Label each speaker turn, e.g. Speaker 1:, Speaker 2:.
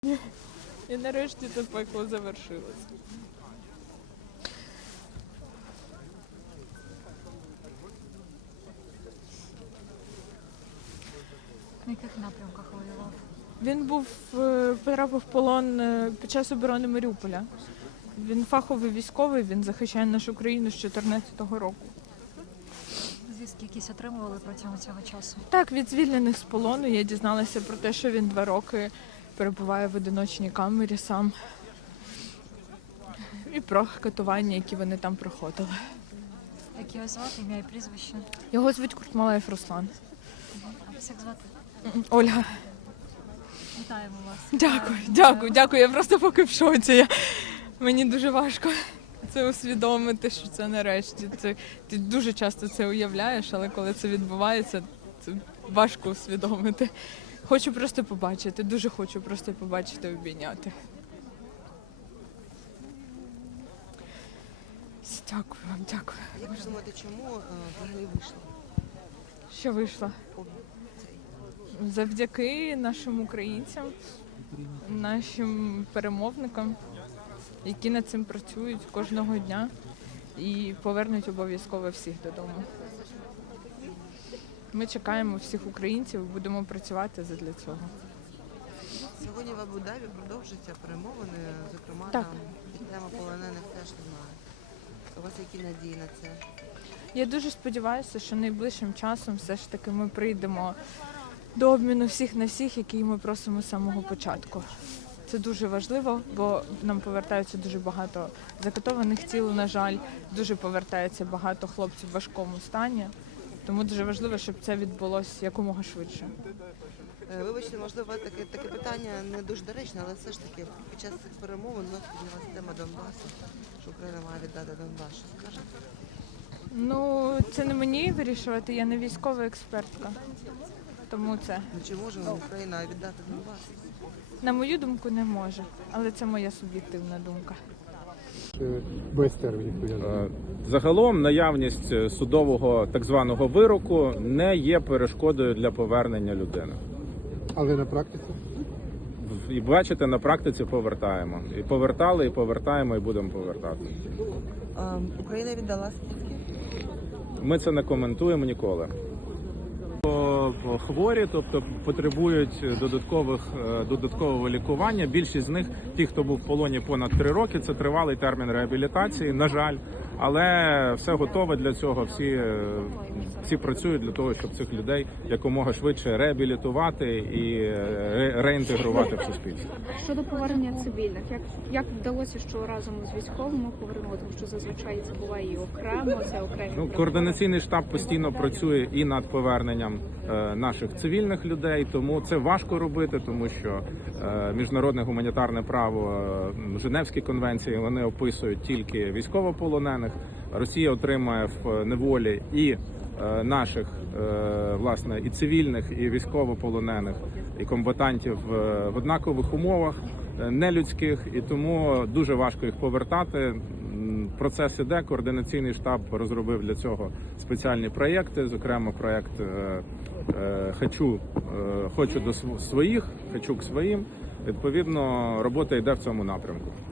Speaker 1: І нарешті це пекло завершилось.
Speaker 2: На яких напрямках воював?
Speaker 1: Він потрапив в полон під час оборони Маріуполя. Він фаховий військовий, він захищає нашу країну з 2014 року.
Speaker 2: Звістки якісь отримували протягом цього часу?
Speaker 1: Так, від звільнених з полону я дізналася про те, що він 2 роки перебуває в одиночній камері сам. І про катування, які вони там проходили.
Speaker 2: Як його звати, ім'я і прізвище?
Speaker 1: Його звуть Куртмалаєв Руслан.
Speaker 2: А вас як звати?
Speaker 1: Ольга.
Speaker 2: Вітаємо вас.
Speaker 1: Дякую. Я просто поки в шоці. Мені дуже важко це усвідомити, що це нарешті. Ти дуже часто це уявляєш, але коли це відбувається, це важко усвідомити. Хочу просто побачити, дуже хочу просто побачити, обійняти. Дякую вам, дякую.
Speaker 3: Як ви думаєте, чому взагалі вийшло?
Speaker 1: Що вийшло? Завдяки нашим українцям, нашим перемовникам, які над цим працюють кожного дня і повернуть обов'язково всіх додому. Ми чекаємо всіх українців, будемо працювати задля цього.
Speaker 3: Сьогодні в Абу-Дабі продовжуються перемовини, зокрема
Speaker 1: Так.
Speaker 3: там і тема полонених теж немає. У вас які надії на це?
Speaker 1: Я дуже сподіваюся, що найближчим часом все ж таки ми прийдемо до обміну всіх на всіх, який ми просимо з самого початку. Це дуже важливо, бо нам повертаються дуже багато закатованих тіл, на жаль, дуже повертається багато хлопців в важкому стані. Тому дуже важливо, щоб це відбулося якомога швидше.
Speaker 3: Вибачте, можливо, таке питання не дуже доречне, але все ж таки під час цих перемовин для вас тема Донбасу, що Україна має віддати Донбас. Що скажете?
Speaker 1: Ну, це не мені вирішувати, я не військова експертка. Тому це,
Speaker 3: Ну, чи може Україна віддати Донбас?
Speaker 1: на мою думку, не може. Але це моя суб'єктивна думка.
Speaker 4: Без термінів пов'язано.
Speaker 5: Загалом наявність судового так званого вироку не є перешкодою для повернення людини.
Speaker 4: Але на практиці?
Speaker 5: І бачите, на практиці повертаємо. І повертали, і повертаємо, і будемо повертати.
Speaker 3: Україна віддала скільки?
Speaker 5: Ми це не коментуємо ніколи. Хворі, тобто потребують додаткового лікування. Більшість з них, ті, хто був в полоні понад 3 роки, це тривалий термін реабілітації, на жаль. Але все готове для цього, всі працюють для того, щоб цих людей якомога швидше реабілітувати і реінтегрувати в суспільство.
Speaker 6: Щодо повернення цивільних, як вдалося, що разом з військовими повернули, тому що зазвичай це буває і окремо, це окремі.
Speaker 5: Координаційний штаб постійно працює і над поверненням наших цивільних людей, тому це важко робити, тому що міжнародне гуманітарне право, Женевські конвенції, вони описують тільки військовополонених. Росія отримає в неволі і наших, власне, і цивільних, і військовополонених, і комбатантів в однакових умовах, нелюдських, і тому дуже важко їх повертати. Процес іде, координаційний штаб розробив для цього спеціальні проєкти, зокрема проєкт «Хочу до своїх», «Хочу к своїм». Відповідно, робота йде в цьому напрямку.